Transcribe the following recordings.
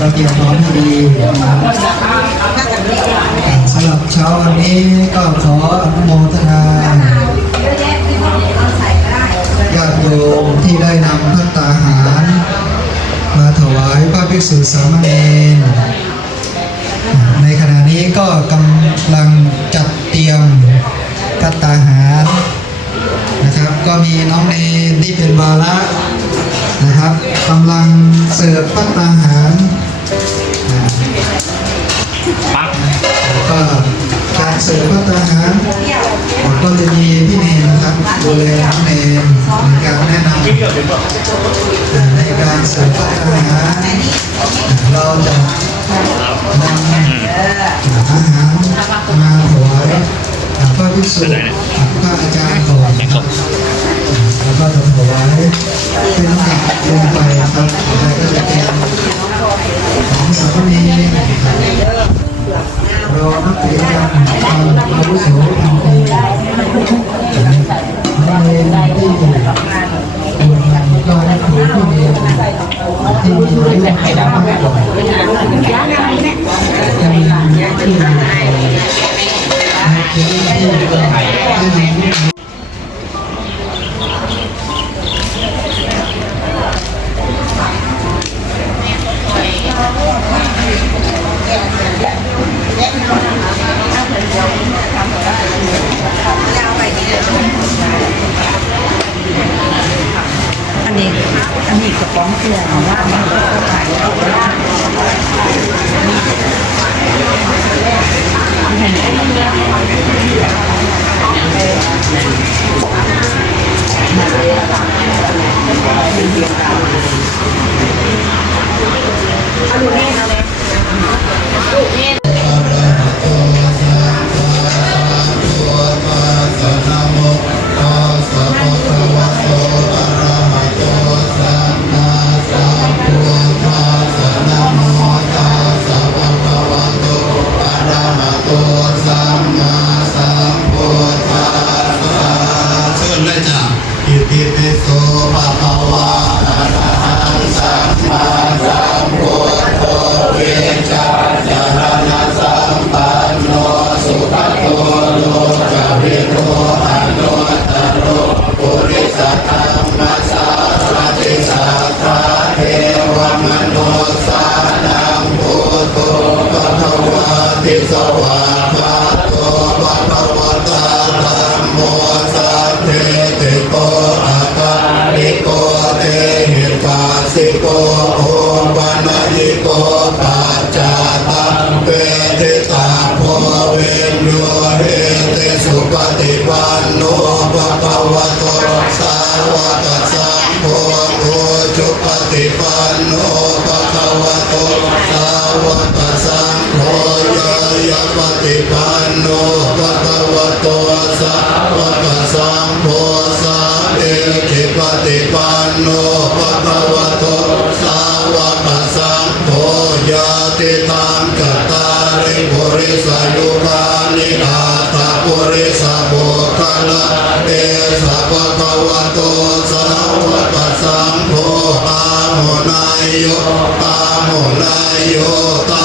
เราเตรียมพร้อมให้ดีสำหรับเช้าวันนี้ก็ขออนุโมทนาญาติโยมที่ได้นำพัตตาหาร มาถวายพระภิกษุสามเณรในขณะนี้ก็กำลังจัดเตรียมพัตตาหารนะครับ ก็มีน้องเนนที่เป็นบาระนะครับกำลังเสิร์ฟพัตตาหาร อ่าแล้วก็การเสิร์ฟพัตาหารก็จะมีพี่เนนนะครับดูแลน้องเนนในการแนะนำอ่ในการเสิร์ฟพัตาหารเราจะนำอาหารมาถวายพระภิกษุพระอาจารย์ก่อนแล้วก็จะถวายเป็นน้ำหนักลงไปครับ อิติปิโสภะคะวะอะระหังสัมมาสัมพุทโธเว ฏิปันโนภะคะวะโตสาวกสังโฆสาเอติปฏิปันโนภะคะวะโตสาวกสังโฆยาติตังกตาริปุริสายุคานิอาตาปุริสาโบคะลาเอสะภะคะวะโตสาวกสังโฆอาโมนายโยอาโมนายโยตา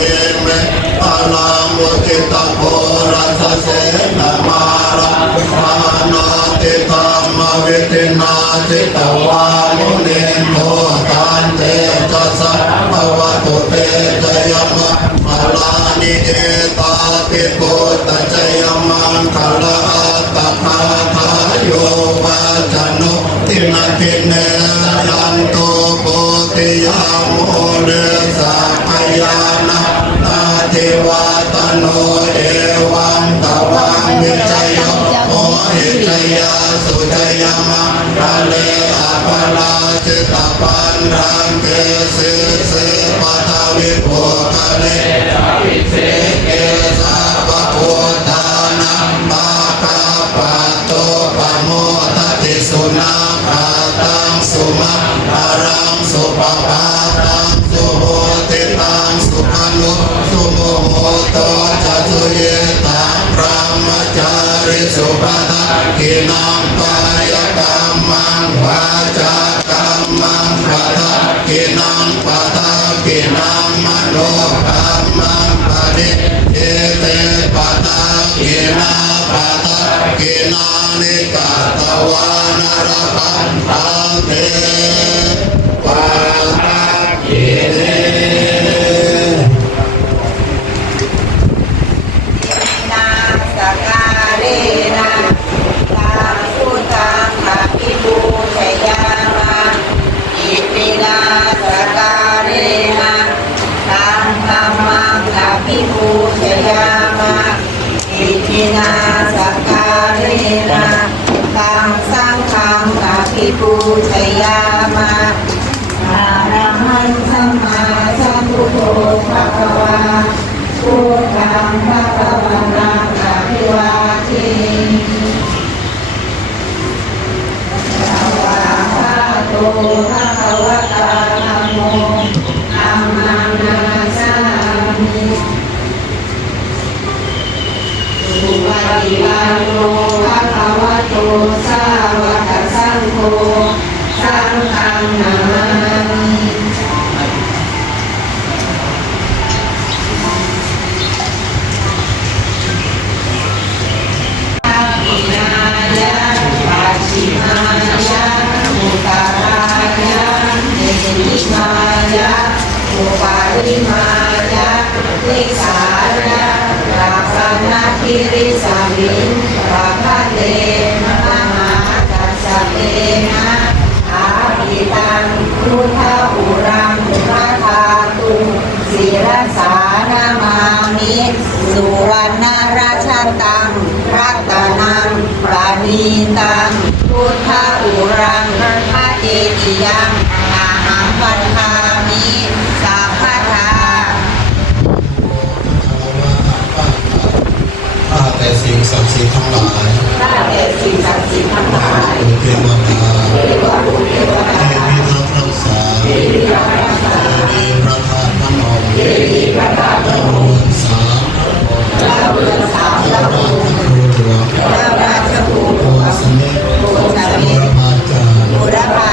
เมาสัมปิเนเมตานตังเปเมอลังวุติตโพรัสเสนมาระมานาติธรรมวิตินาจิตวามุนิโมตันเตจัสสะภวตุเตจยมะมาลานิเอตาปิปุตจยมังคลาตถาทาโยวัจโนทินาทิเนยันโตโพธิยามเดสัพ ยานานาเทวาตโนเอวังตวังวิจยโอหิชยาสุจยมังทะเลอภลาจิตตปันรังเกสิสิปัทวิโภคะเลอภิเส มังปะดิเอเตปะทากินาปะทากินานิกาตวานรพันตังเตปะทากิเน งอภิปูชยามาอิปินาสการเรนะตังสังฆังอภิปูชยามาอาระหังสัมมาสัมพุทโธภะคะวาพุทธังภะคะวันตังอะภิวาเทสวาคาโตภะคะวะตาธัมโมธัมมังนา สุปฏิปันโนภะคะวะโตสาวกสังโฆสังฆังนามิอินายะปัจิมายะมุตารายะเนติมายะอุปาริมายะนิสาร นาคิริสามิงราคะเตมะมะกัสสะเตนะอาภิตังพุทธอุรังมุขทาตุศิรสานามามิสุวรรณราชตังรัตนังปราณีตังพุทธอุรังพระเจติยังอาหังปันคา ศักดิ์สิทธิ์ทั้งหลายข้าแต่สิ่งศักดิ์สิทธิ์ทั้งหลายอุเทวดาเทพิทักษ์รักษาเจดีย์พระธาตุพนมเจ้าเรือนสามพระองค์เจ้าเรือนสามพเจ้าระอรางค์ชครูหลวงเจ้าราชบุตรโอสมิทโอสมิบุรพาจารย์บุรพา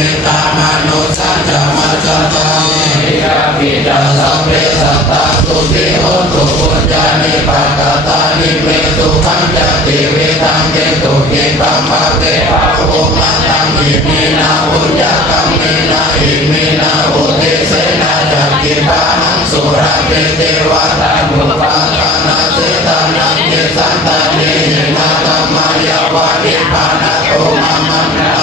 าโมเมตามนุสัจจมัจจตาปิตาสัพเพสัตตาสุติโหตุปุญญานิปกตตานิเมสุขังจติเวทังเกตุกิปัมภะเตภะโอมาตังอิมินาปุญญากัมมินาอิมินาอุเทเสนาจักกิปานังสุราเปเทวะตานุปาทานาเสตานังเยสันตานิหินาตัมมายาวานิปานาโตมามันนา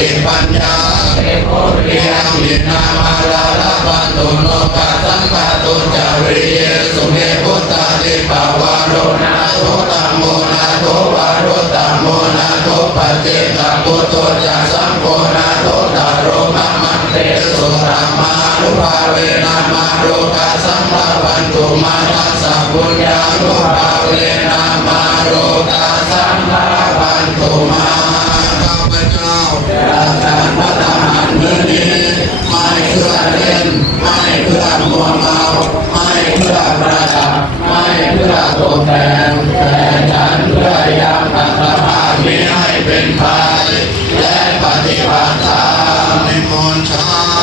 ติปัญญาเตโพเรียงมินามาลาลาปันตุโนกัสสังฆตุจาริเยสุเมพุตตาติปาวาโรนาโทตัมโมนาโทวาโรตัมโมนาโทปัจเจกปุตโตจัสังโฆนาโทตาโรมะมันเตสุรามานุภาเวนามาโรกัสสังฆวันตุมาทัสสะปุญญานุภาเวนามาโรกัสสังฆวันตุมา เพื่อเล่นไม่เพื่อมัวเราไม่เพื่อประดับไม่เพื่อตกแต่งแต่ฉันเพื่อยังอัตภาพนี้ให้เป็นไปและปฏิบัติตามในมนต์ชา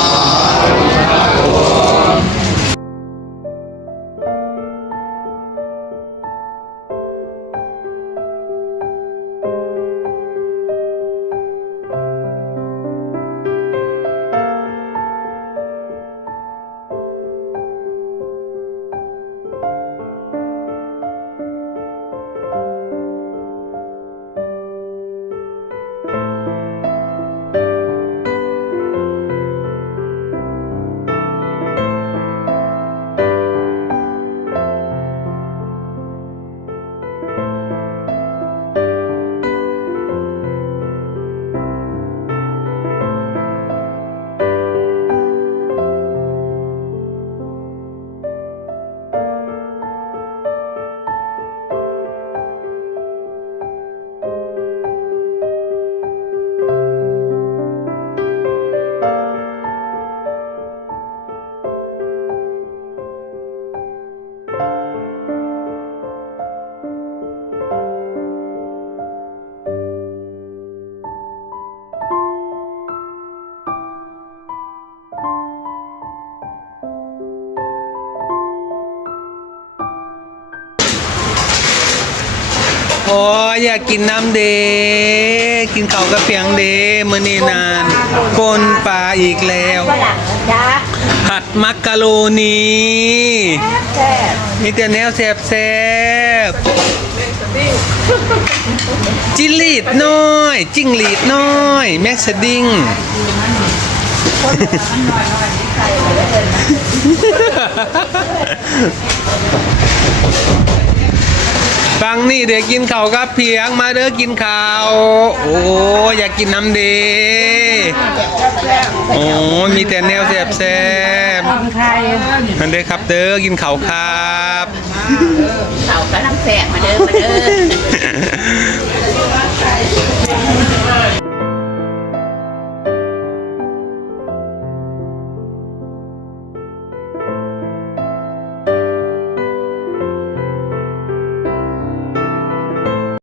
ากกินน้ำเด กินข้าวกระเปียงเดมื้อนี้นานปนปลาอีกแล้วฝรั่งจ้าผัดมักกะโรนีแซ่มีแต่แนวแซ่บๆจิงหลีดน้อย จิ้งหลีดน้อย แม็กสดิ้ง ฟังนี่เด็กกินข้าวกับเพียงมาเด้อกินข้าวโอ้อยากกินน้ำดีโอ้มีแต่แนวแซ่บแซ่บนั่นเด้อครับเด้อกินข้าวครับข้าวกับน้ำแซ่บมาเด้อมาเด้อ